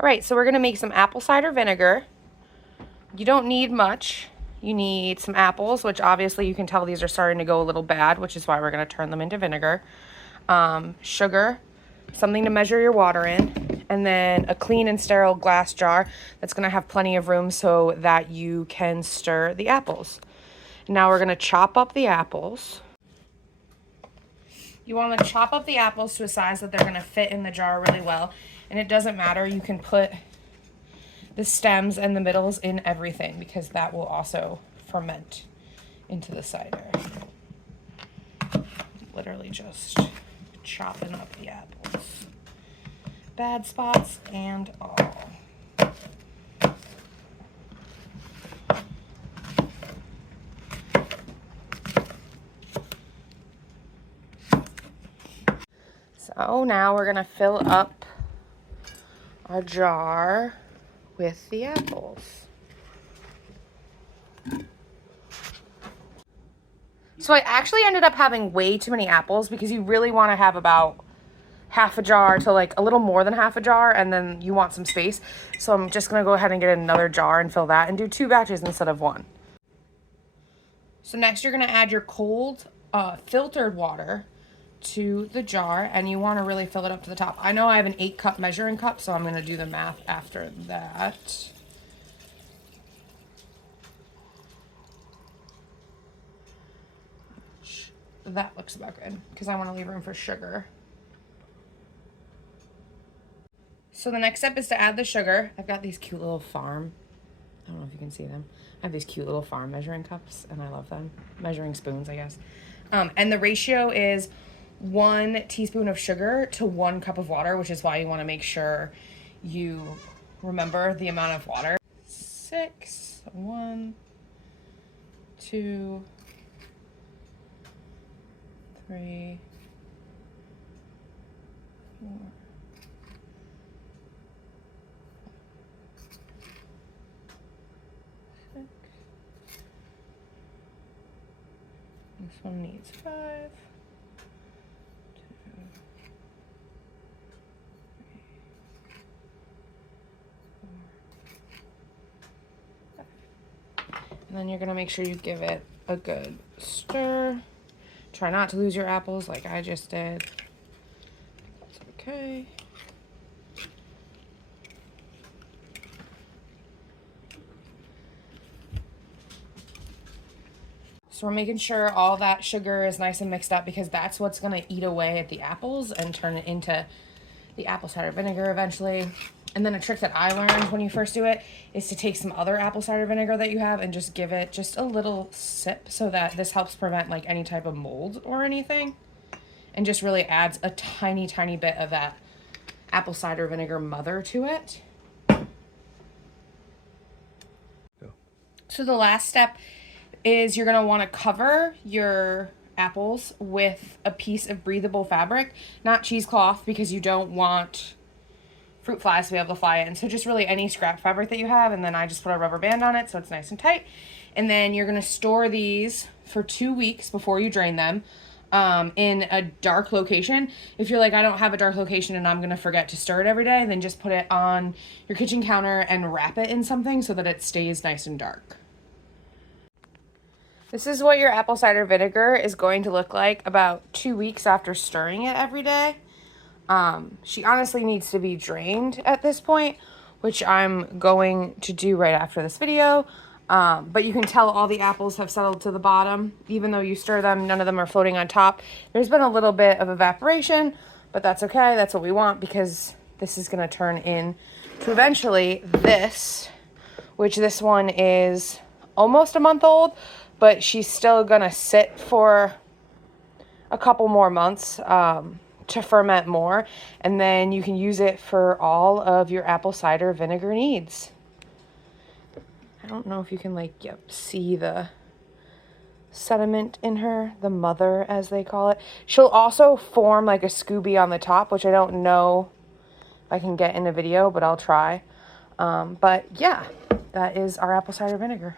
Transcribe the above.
All right, so we're gonna make some apple cider vinegar. You don't need much. You need some apples, which obviously you can tell these are starting to go a little bad, which is why we're gonna turn them into vinegar. Sugar, something to measure your water in, and then a clean and sterile glass jar that's gonna have plenty of room so that you can stir the apples. Now we're gonna chop up the apples. You want to chop up the apples to a size that they're going to fit in the jar really well. And it doesn't matter. You can put the stems and the middles in everything because that will also ferment into the cider. Literally just chopping up the apples. Bad spots and all. So now we're gonna fill up our jar with the apples. So I actually ended up having way too many apples because you really want to have about half a jar to like a little more than half a jar, and then you want some space. So I'm just gonna go ahead and get another jar and fill that and do 2 batches instead of 1. So next you're gonna add your cold filtered water to the jar, and you want to really fill it up to the top. I know I have an 8-cup measuring cup, so I'm going to do the math after that. That looks about good because I want to leave room for sugar. So the next step is to add the sugar. I've got these cute little farm, I don't know if you can see them. I have these cute little farm measuring cups and I love them. Measuring spoons, I guess. And the ratio is 1 teaspoon of sugar to 1 cup of water, which is why you want to make sure you remember the amount of water. 6, 1, 2, 3, 4. This one needs 5. 2, 3, 4, 5. And then you're gonna make sure you give it a good stir. Try not to lose your apples like I just did. That's okay. So we're making sure all that sugar is nice and mixed up because that's what's going to eat away at the apples and turn it into the apple cider vinegar eventually. And then a trick that I learned when you first do it is to take some other apple cider vinegar that you have and just give it just a little sip so that this helps prevent like any type of mold or anything. And just really adds a tiny, tiny bit of that apple cider vinegar mother to it. So the last step is you're going to want to cover your apples with a piece of breathable fabric, not cheesecloth because you don't want fruit flies to be able to fly in. So just really any scrap fabric that you have, and then I just put a rubber band on it so it's nice and tight. And then you're going to store these for 2 weeks before you drain them in a dark location. If you're like, I don't have a dark location and I'm going to forget to stir it every day, then just put it on your kitchen counter and wrap it in something so that it stays nice and dark. This is what your apple cider vinegar is going to look like about 2 weeks after stirring it every day. She honestly needs to be drained at this point, which I'm going to do right after this video. But you can tell all the apples have settled to the bottom. Even though you stir them, none of them are floating on top. There's been a little bit of evaporation, but that's okay. That's what we want because this is going to turn into eventually this, which this one is almost a month old. But she's still going to sit for a couple more months to ferment more. And then you can use it for all of your apple cider vinegar needs. I don't know if you can see the sediment in her, the mother as they call it. She'll also form like a Scooby on the top, which I don't know if I can get in a video, but I'll try. But yeah, that is our apple cider vinegar.